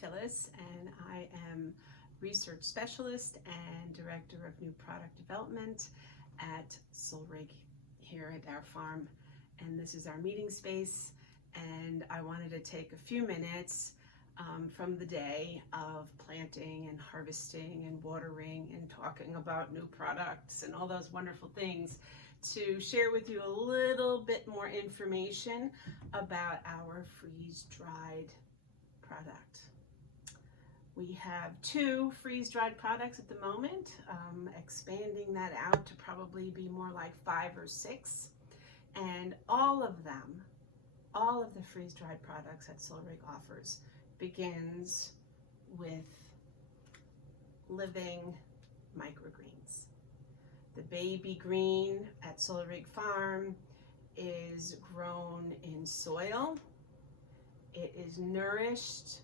Phyllis, and I am Research Specialist and Director of New Product Development at Solrig here at our farm. And this is our meeting space, and I wanted to take a few minutes from the day of planting and harvesting and watering and talking about new products and all those wonderful things to share with you a little bit more information about our freeze-dried product. We have 2 freeze-dried products at the moment, expanding that out to probably be more like 5 or 6. And all of the freeze-dried products that Solrig offers begins with living microgreens. The baby green at Solrig Farm is grown in soil. It is nourished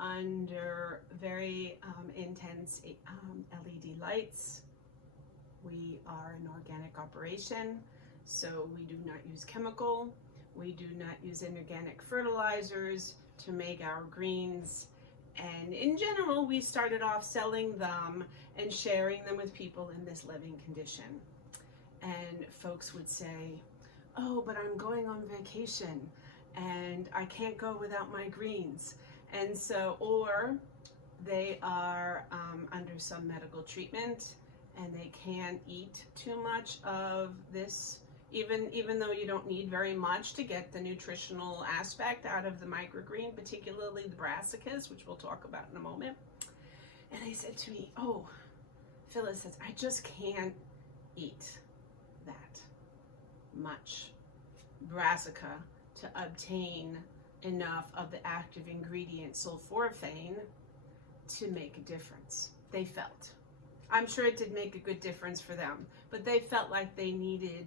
under very intense LED lights. We are an organic operation, so we do not use chemical. We do not use inorganic fertilizers to make our greens. And in general, we started off selling them and sharing them with people in this living condition. And folks would say, oh, but I'm going on vacation and I can't go without my greens. And so, or they are under some medical treatment and they can't eat too much of this, even though you don't need very much to get the nutritional aspect out of the microgreen, particularly the brassicas, which we'll talk about in a moment. And they said to me, oh, Phyllis says, I just can't eat that much brassica to obtain enough of the active ingredient sulforaphane to make a difference. They felt. I'm sure it did make a good difference for them, but they felt like they needed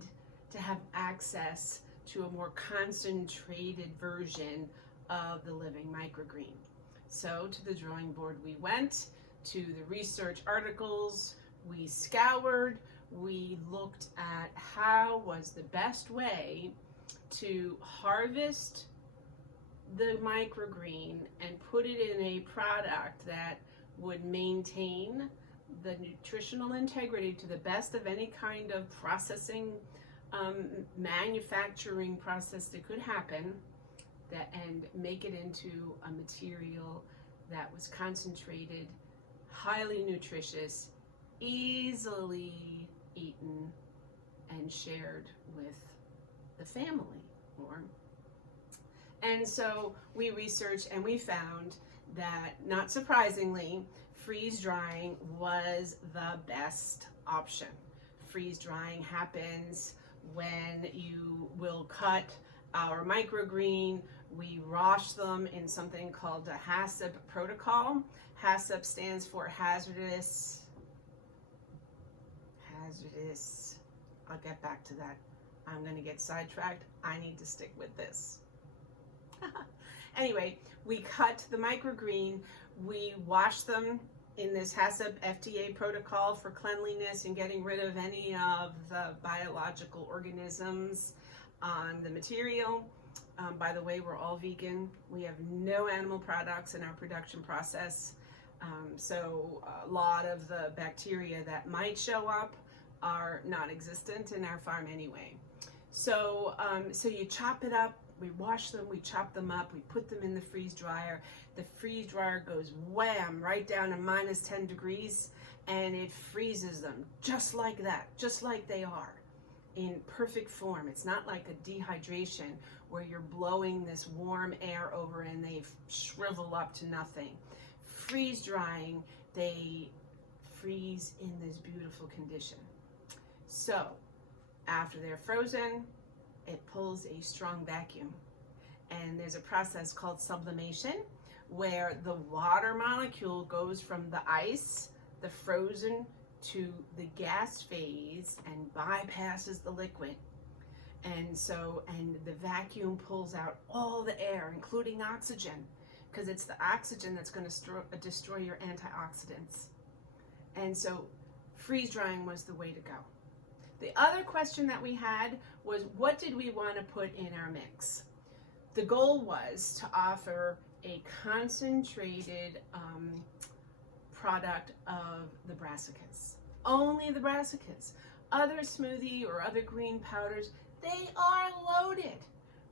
to have access to a more concentrated version of the living microgreen. So to the drawing board we went, to the research articles, we scoured, we looked at how was the best way to harvest the microgreen and put it in a product that would maintain the nutritional integrity to the best of any kind of processing, manufacturing process that could happen, and make it into a material that was concentrated, highly nutritious, easily eaten and shared with the family. And so we researched and we found that, not surprisingly, freeze drying was the best option. Freeze drying happens when you will cut our microgreen. We wash them in something called a HACCP protocol. HACCP stands for hazardous, I'll get back to that. I'm going to get sidetracked. I need to stick with this. Anyway, we cut the microgreen, we wash them in this HACCP FDA protocol for cleanliness and getting rid of any of the biological organisms on the material. By the way, we're all vegan. We have no animal products in our production process. So a lot of the bacteria that might show up are non-existent in our farm anyway. So, so you chop it up, we wash them, we chop them up, we put them in the freeze dryer. The freeze dryer goes wham, right down to -10 degrees, and it freezes them just like that, just like they are, in perfect form. It's not like a dehydration where you're blowing this warm air over and they shrivel up to nothing. Freeze drying, they freeze in this beautiful condition. So after they're frozen, it pulls a strong vacuum. And there's a process called sublimation where the water molecule goes from the ice, the frozen, to the gas phase and bypasses the liquid. And so, and the vacuum pulls out all the air, including oxygen, because it's the oxygen that's going to destroy your antioxidants. And so freeze drying was the way to go. The other question that we had was, what did we want to put in our mix? The goal was to offer a concentrated product of the brassicas. Only the brassicas. Other smoothie or other green powders, they are loaded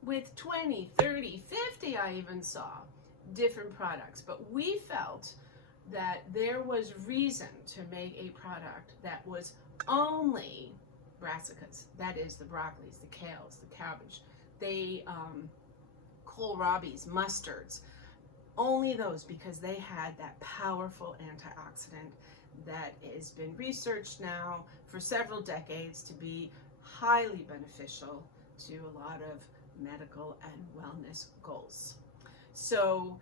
with 20, 30, 50, I even saw, different products. But we felt that there was reason to make a product that was only brassicas. That is the broccolis, the kales, the cabbage, the kohlrabies, mustards. Only those, because they had that powerful antioxidant that has been researched now for several decades to be highly beneficial to a lot of medical and wellness goals. So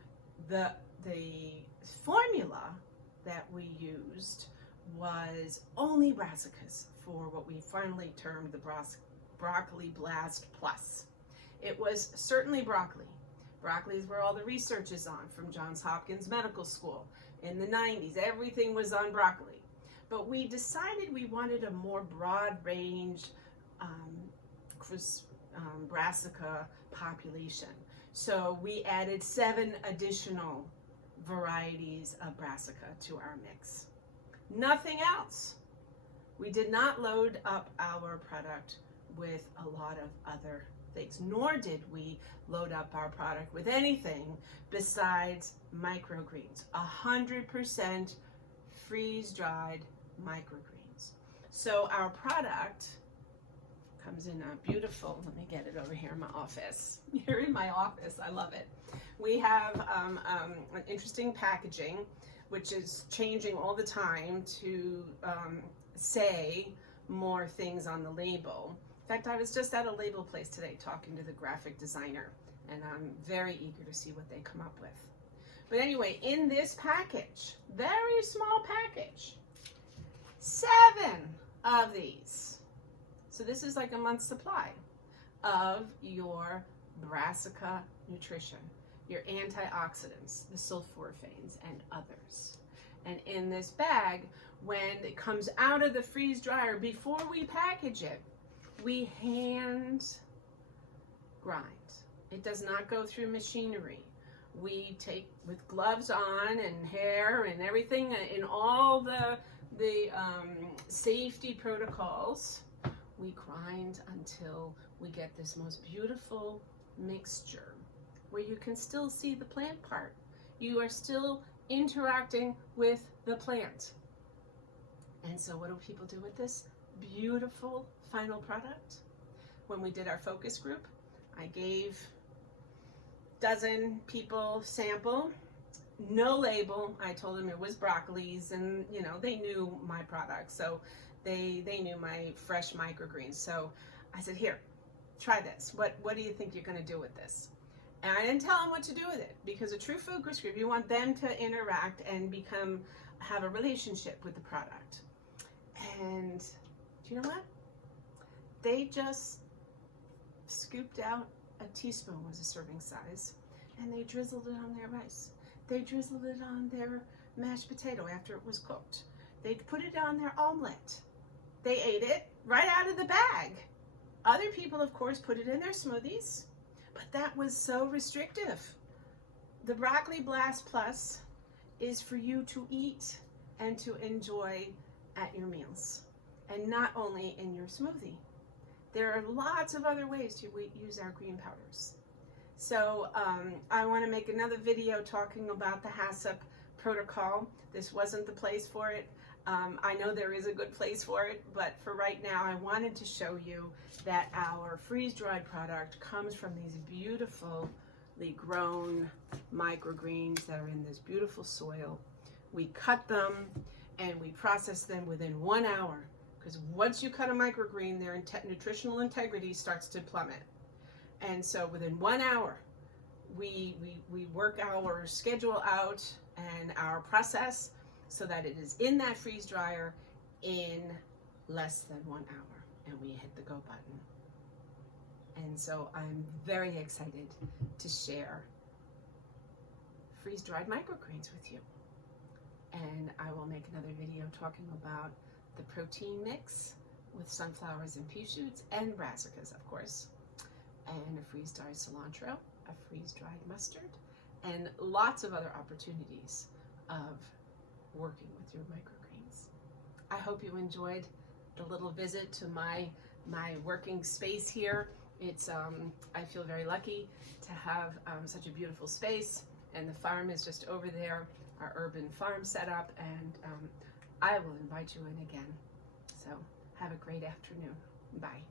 the formula that we used was only brassicas for what we finally termed the Broccoli Blast Plus. It was certainly broccoli. Broccoli is where all the research is on from Johns Hopkins Medical School. In the 90s, everything was on broccoli. But we decided we wanted a more broad range brassica population. So we added 7 additional varieties of brassica to our mix. Nothing else. We did not load up our product with a lot of other things, nor did we load up our product with anything besides microgreens. 100% freeze-dried microgreens. So our product comes in a beautiful, let me get it over here in my office. Here in my office, I love it. We have an interesting packaging, which is changing all the time to say more things on the label. In fact, I was just at a label place today talking to the graphic designer, and I'm very eager to see what they come up with. But anyway, in this package, very small package, 7 of these. So this is like a month's supply of your brassica nutrition, your antioxidants, the sulforaphanes, and others. And in this bag, when it comes out of the freeze dryer, before we package it, we hand grind. It does not go through machinery. We take with gloves on and hair and everything, in all the safety protocols, we grind until we get this most beautiful mixture where you can still see the plant part. You are still interacting with the plant. And so what do people do with this beautiful final product? When we did our focus group, I gave a dozen people sample, no label. I told them it was broccolis, and you know, they knew my product, so they knew my fresh microgreens. So I said, here, try this. What do you think you're going to do with this? And I didn't tell them what to do with it, because a true focus group, you want them to interact and have a relationship with the product. And do you know what? They just scooped out a teaspoon, was a serving size, and they drizzled it on their rice. They drizzled it on their mashed potato after it was cooked. They put it on their omelet. They ate it right out of the bag. Other people, of course, put it in their smoothies, but that was so restrictive. The Broccoli Blast Plus is for you to eat and to enjoy at your meals, and not only in your smoothie. There are lots of other ways to use our green powders. So I want to make another video talking about the HACCP protocol. This wasn't the place for it. I know there is a good place for it, but for right now, I wanted to show you that our freeze-dried product comes from these beautifully grown microgreens that are in this beautiful soil. We cut them and we process them within 1 hour, because once you cut a microgreen, their nutritional integrity starts to plummet. And so within 1 hour, we work our schedule out and our process so that it is in that freeze dryer in less than 1 hour, and we hit the go button. And so I'm very excited to share freeze-dried microgreens with you. And I will make another video talking about the protein mix with sunflowers and pea shoots and brassicas, of course, and a freeze-dried cilantro, a freeze-dried mustard, and lots of other opportunities of working with your microgreens. I hope you enjoyed the little visit to my working space here. It's I feel very lucky to have such a beautiful space, and the farm is just over there, our urban farm setup, and I will invite you in again. So have a great afternoon. Bye.